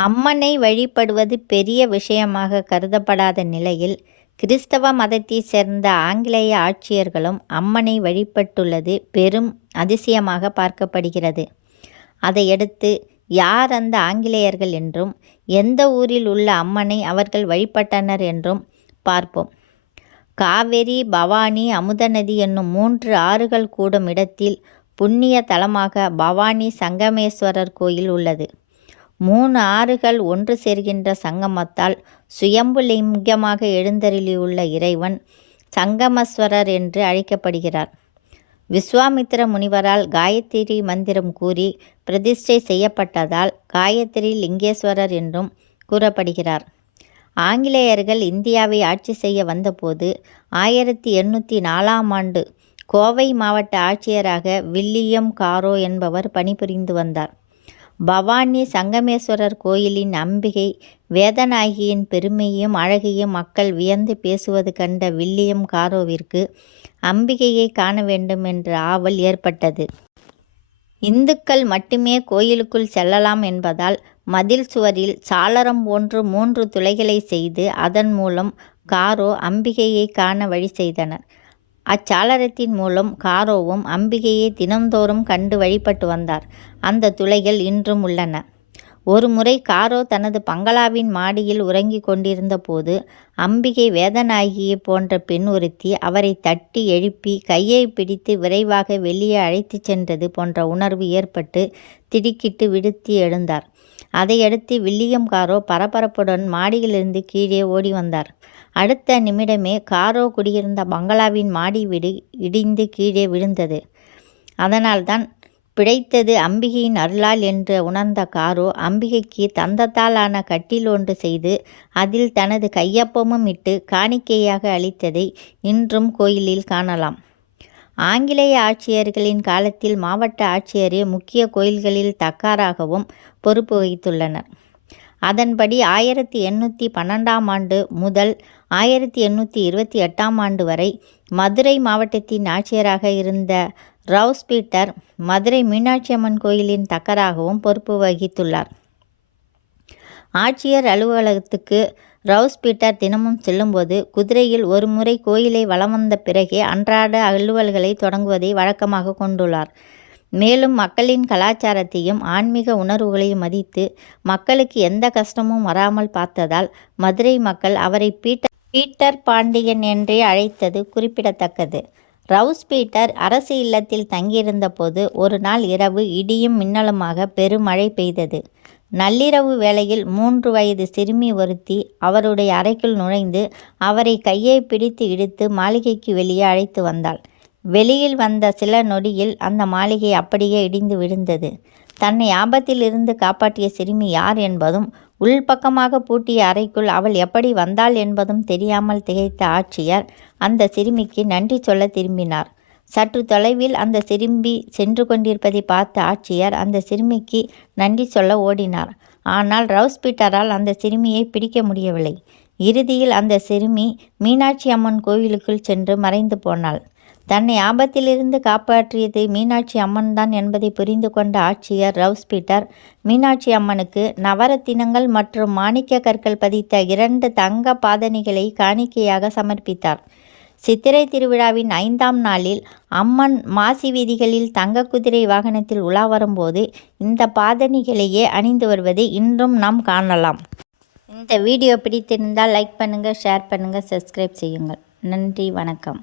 அம்மனை வழிபடுவது பெரிய விஷயமாக கருதப்படாத நிலையில் கிறிஸ்தவ மதத்தைச் சேர்ந்த ஆங்கிலேய ஆட்சியர்களும் அம்மனை வழிபட்டுள்ளது பெரும் அதிசயமாக பார்க்கப்படுகிறது. அதையடுத்து யார் அந்த ஆங்கிலேயர்கள் என்றும் எந்த ஊரில் உள்ள அம்மனை அவர்கள் வழிபட்டனர் என்றும் பார்ப்போம். காவேரி, பவானி, அமுதநதி என்னும் 3 ஆறுகள் கூடும் இடத்தில் புண்ணிய தலமாக பவானி சங்கமேஸ்வரர் கோயில் உள்ளது. 3 ஆறுகள் ஒன்று சேர்கின்ற சங்கமத்தால் சுயம்பு லிங்கமாக எழுந்தருளியுள்ள இறைவன் சங்கமஸ்வரர் என்று அழைக்கப்படுகிறார். விஸ்வாமித்திர முனிவரால் காயத்ரி மந்திரம் கூறி பிரதிஷ்டை செய்யப்பட்டதால் காயத்ரி லிங்கேஸ்வரர் என்றும் கூறப்படுகிறார். ஆங்கிலேயர்கள் இந்தியாவை ஆட்சி செய்ய வந்தபோது 1804ஆம் ஆண்டு கோவை மாவட்ட ஆட்சியராக வில்லியம் காரோ என்பவர் பணிபுரிந்து வந்தார். பவானி சங்கமேஸ்வரர் கோயிலின் அம்பிகை வேதநாயகியின் பெருமையும் அழகையும் மக்கள் வியந்து பேசுவது கண்ட வில்லியம் காரோவிற்கு அம்பிகையை காண வேண்டும் என்ற ஆவல் ஏற்பட்டது. இந்துக்கள் மட்டுமே கோயிலுக்குள் செல்லலாம் என்பதால் மதில் சுவரில் சாளரம் போன்று 3 துளைகளை செய்து அதன் மூலம் காரோ அம்பிகையை காண வழி செய்தனர். அச்சாளரத்தின் மூலம் காரோவும் அம்பிகையை தினந்தோறும் கண்டு வழிபட்டு வந்தார். அந்த துளைகள் இன்றும் உள்ளன. ஒரு முறை காரோ தனது பங்களாவின் மாடியில் உறங்கிக் கொண்டிருந்த போது அம்பிகை வேதநாயகியை போன்ற பெண் ஒருத்தி அவரை தட்டி எழுப்பி கையை பிடித்து விரைவாக வெளியே அழைத்து சென்றது போன்ற உணர்வு ஏற்பட்டு திடுக்கிட்டு விடுத்தி எழுந்தார். அதையடுத்து வில்லியம் காரோ பரபரப்புடன் மாடியிலிருந்து கீழே ஓடி வந்தார். அடுத்த நிமிடமே காரோ குடியிருந்த பங்களாவின் மாடி வீடு இடிந்து கீழே விழுந்தது. அதனால்தான் பிழைத்தது அம்பிகையின் அருளால் என்று உணர்ந்த காரோ அம்பிகைக்கு தந்தத்தாலான கட்டில் ஒன்று செய்து அதில் தனது கையொப்பமும் இட்டு காணிக்கையாக அளித்ததை இன்றும் கோயிலில் காணலாம். ஆங்கிலேய ஆட்சியர்களின் காலத்தில் மாவட்ட ஆட்சியரே முக்கிய கோயில்களில் தக்காராகவும் பொறுப்பு வகித்துள்ளனர். அதன்படி 1812ஆம் ஆண்டு முதல் 1828ஆம் ஆண்டு வரை மதுரை மாவட்டத்தின் ஆட்சியராக இருந்த ரவுஸ் பீட்டர் மதுரை மீனாட்சி அம்மன் கோயிலின் தக்கராகவும் பொறுப்பு வகித்துள்ளார். ஆட்சியர் அலுவலகத்துக்கு ரவுஸ் பீட்டர் தினமும் செல்லும்போது குதிரையில் ஒரு முறை கோயிலை வலம் வந்த பிறகே அன்றாட அலுவல்களை தொடங்குவதை வழக்கமாக கொண்டுள்ளார். மேலும் மக்களின் கலாச்சாரத்தையும் ஆன்மீக உணர்வுகளையும் மதித்து மக்களுக்கு எந்த கஷ்டமும் வராமல் பார்த்ததால் மதுரை மக்கள் அவரை பீட்டர் பாண்டியன் என்றே அழைத்தது குறிப்பிடத்தக்கது. ரவுஸ் பீட்டர் அரசு இல்லத்தில் தங்கியிருந்த போது ஒரு நாள் இரவு இடியும் மின்னலுமாக பெருமழை பெய்தது. நள்ளிரவு வேளையில் 3 வயது சிறுமி ஒருத்தி அவருடைய அறைக்குள் நுழைந்து அவரை கையை பிடித்து இழுத்து மாளிகைக்கு வெளியே அழைத்து வந்தாள். வெளியில் வந்த சில நொடியில் அந்த மாளிகை அப்படியே இடிந்து விழுந்தது. தன்னை ஆபத்தில் இருந்து காப்பாற்றிய சிறுமி யார் என்பதும் உள்பக்கமாக பூட்டிய அறைக்குள் அவள் எப்படி வந்தாள் என்பதும் தெரியாமல் திகைத்த ஆட்சியர் அந்த சிறுமிக்கு நன்றி சொல்ல திரும்பினார். சற்று தொலைவில் அந்த சிறுமி சென்று கொண்டிருப்பதை பார்த்த ஆட்சியர் அந்த சிறுமிக்கு நன்றி சொல்ல ஓடினார். ஆனால் ரவுஸ் பீட்டரால் அந்த சிறுமியை பிடிக்க முடியவில்லை. இறுதியில் அந்த சிறுமி மீனாட்சி அம்மன் கோவிலுக்குள் சென்று மறைந்து போனாள். தன்னை ஆபத்திலிருந்து காப்பாற்றியது மீனாட்சி அம்மன் தான் என்பதை புரிந்து கொண்ட ஆட்சியர் ரவுஸ் பீட்டர் மீனாட்சி அம்மனுக்கு நவரத்தினங்கள் மற்றும் மாணிக்க கற்கள் பதித்த 2 தங்க பாதணிகளை காணிக்கையாக சமர்ப்பித்தார். சித்திரை திருவிழாவின் 5ஆம் நாளில் அம்மன் மாசி வீதிகளில் தங்க குதிரை வாகனத்தில் உலா வரும்போது இந்த பாதணிகளையே அணிந்து வருவதை இன்றும் நாம் காணலாம். இந்த வீடியோ பிடித்திருந்தால் லைக் பண்ணுங்கள், ஷேர் பண்ணுங்கள், சப்ஸ்கிரைப் செய்யுங்கள். நன்றி, வணக்கம்.